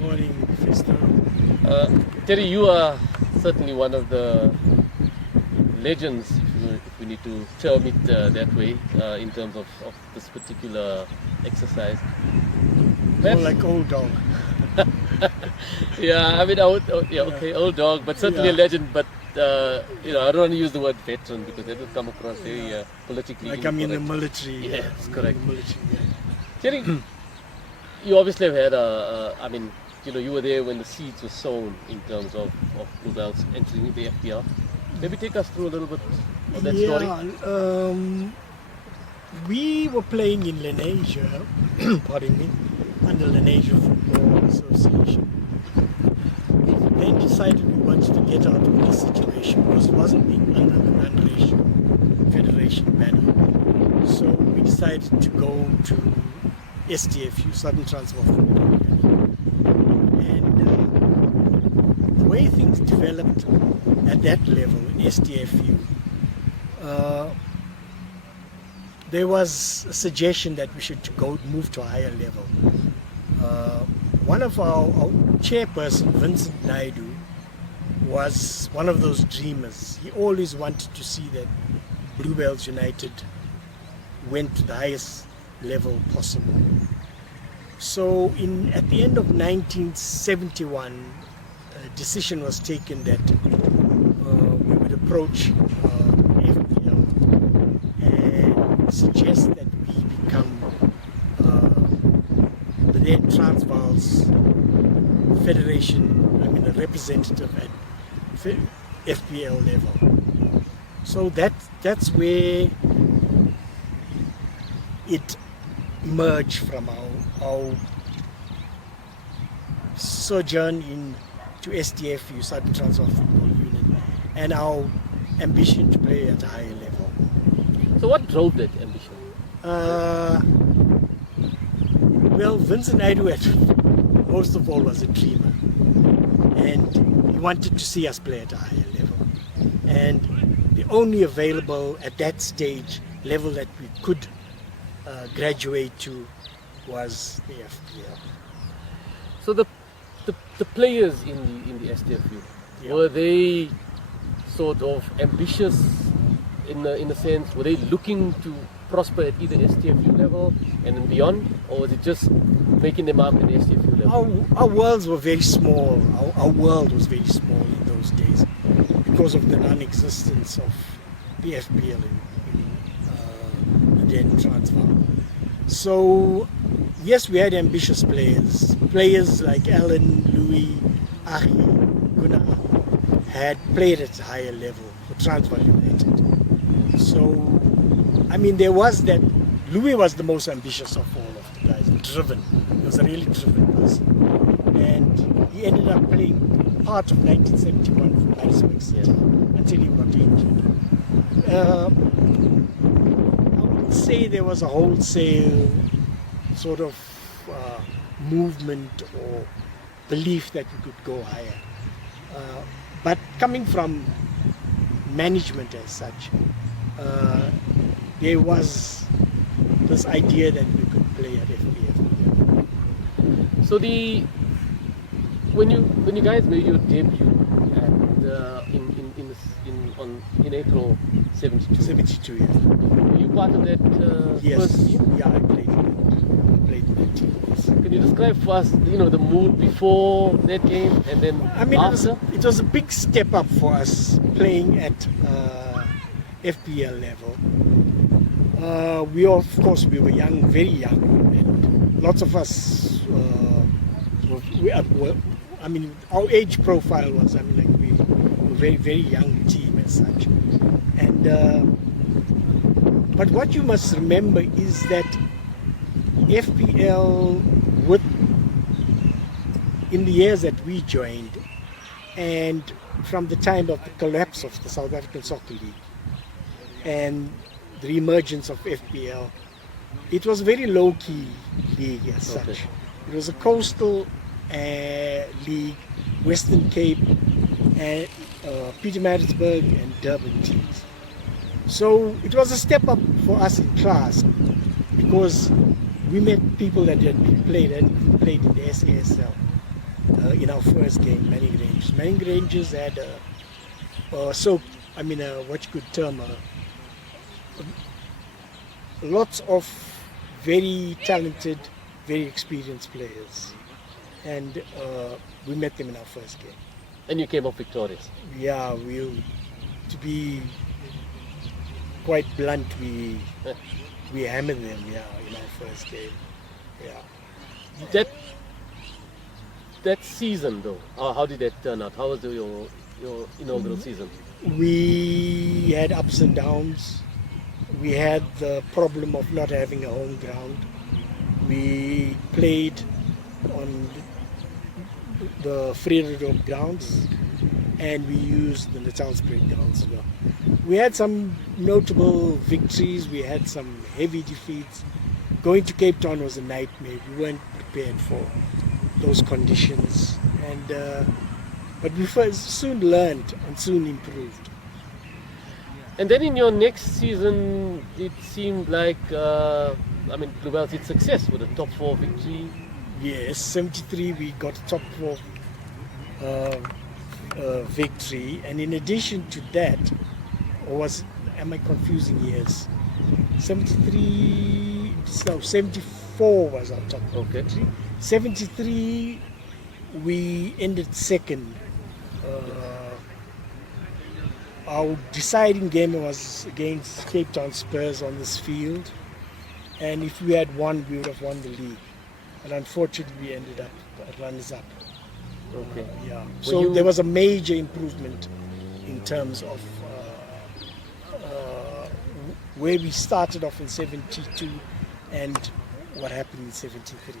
Morning, Fisto. Terry, you are certainly one of the legends, if we need to term it that way, in terms of this particular exercise. More Perhaps- like old dog. yeah, I mean, okay, old dog, but certainly a Yeah. legend. But I don't want to use the word veteran because that will come across very politically Like I'm in the incorrect. military. Yes, I'm correct. In the military, yeah. Terry, you obviously have had you were there when the seeds were sown in terms of Blue Belts entering the FPL. Maybe take us through a little bit of that story. We were playing in Lenasia, pardon me, under Lenasia Football Association. We then decided we wanted to get out of this situation because it wasn't being under the non-racial federation banner. So we decided to go to STFU, Southern Transvaal Football Union. And the way things developed at that level in STFU, there was a suggestion that we should move to a higher level. One of our chairperson, Vincent Naidu, was one of those dreamers. He always wanted to see that Bluebells United went to the highest level possible. So at the end of 1971, a decision was taken that we would approach FPL and suggest that we become the then Transvaal's federation, a representative at FPL level. So that's where it emerged from our sojourn into STFU, Southern Transvaal Football Union, and our ambition to play at a higher level. So what drove that ambition? Well, Vincent Naidu most of all was a dreamer, and he wanted to see us play at a higher level. And the only available at that stage level that we could graduate to was the FPL. So the players in the STFU, Yeah. were they sort of ambitious in a sense? Were they looking to prosper at either STFU level and then beyond, or was it just making them up at the STFU level? Our worlds were very small. Our world was very small in those days because of the non-existence of the FPL in the then Transvaal. So yes, we had ambitious players like Alan, Louis, Ahi, Guna had played at a higher level for Transvaal United. So there was that. Louis was the most ambitious of all of the guys, driven. He was a really driven person. And he ended up playing part of 1971 for Maritzburg City until he got injured. I wouldn't say there was a wholesale sort of movement or belief that we could go higher. But coming from management as such, there was this idea that we could play at FPL. So when you guys made your debut in April 72, 72 years. were you part of that Yes. first team? Yeah, I played in that team. Yes. Can you describe for us, the mood before that game and then after? It was a big step up for us playing at FPL level. We were young, very young, and lots of us our age profile was, we were very, very young team as such. And but what you must remember is that FPL, in the years that we joined, and from the time of the collapse of the South African Soccer League and the emergence of FPL, it was a very low-key league as such. It was a coastal league, Western Cape, and Pietermaritzburg and Durban teams. So it was a step up for us in class because we met people that had played in the SASL. in our first game, Manning Rangers. Manning Rangers had what you could term lots of very talented, very experienced players, and we met them in our first game. And you came off victorious. Yeah, to be quite blunt, we hammered them. Yeah, in our first game. Yeah. That season though, how did that turn out? How was your inaugural season? We had ups and downs. We had the problem of not having a home ground. We played on the Vredendorp grounds, and we used the Natalspruit grounds as well. We had some notable victories. We had some heavy defeats. Going to Cape Town was a nightmare. We weren't prepared for those conditions, but we soon learned and soon improved. And then in your next season, it seemed like Bluebells did success with a top 4 victory. Yes, 73 we got a top 4 victory, and in addition to that, am I confusing years? 74 was our top 4 victory. 73 we ended second. Our deciding game was against Cape Town Spurs on this field, and if we had won, we would have won the league. And unfortunately, we ended up runners-up. Okay. Yeah. So there was a major improvement in terms of where we started off in 72 and what happened in 73.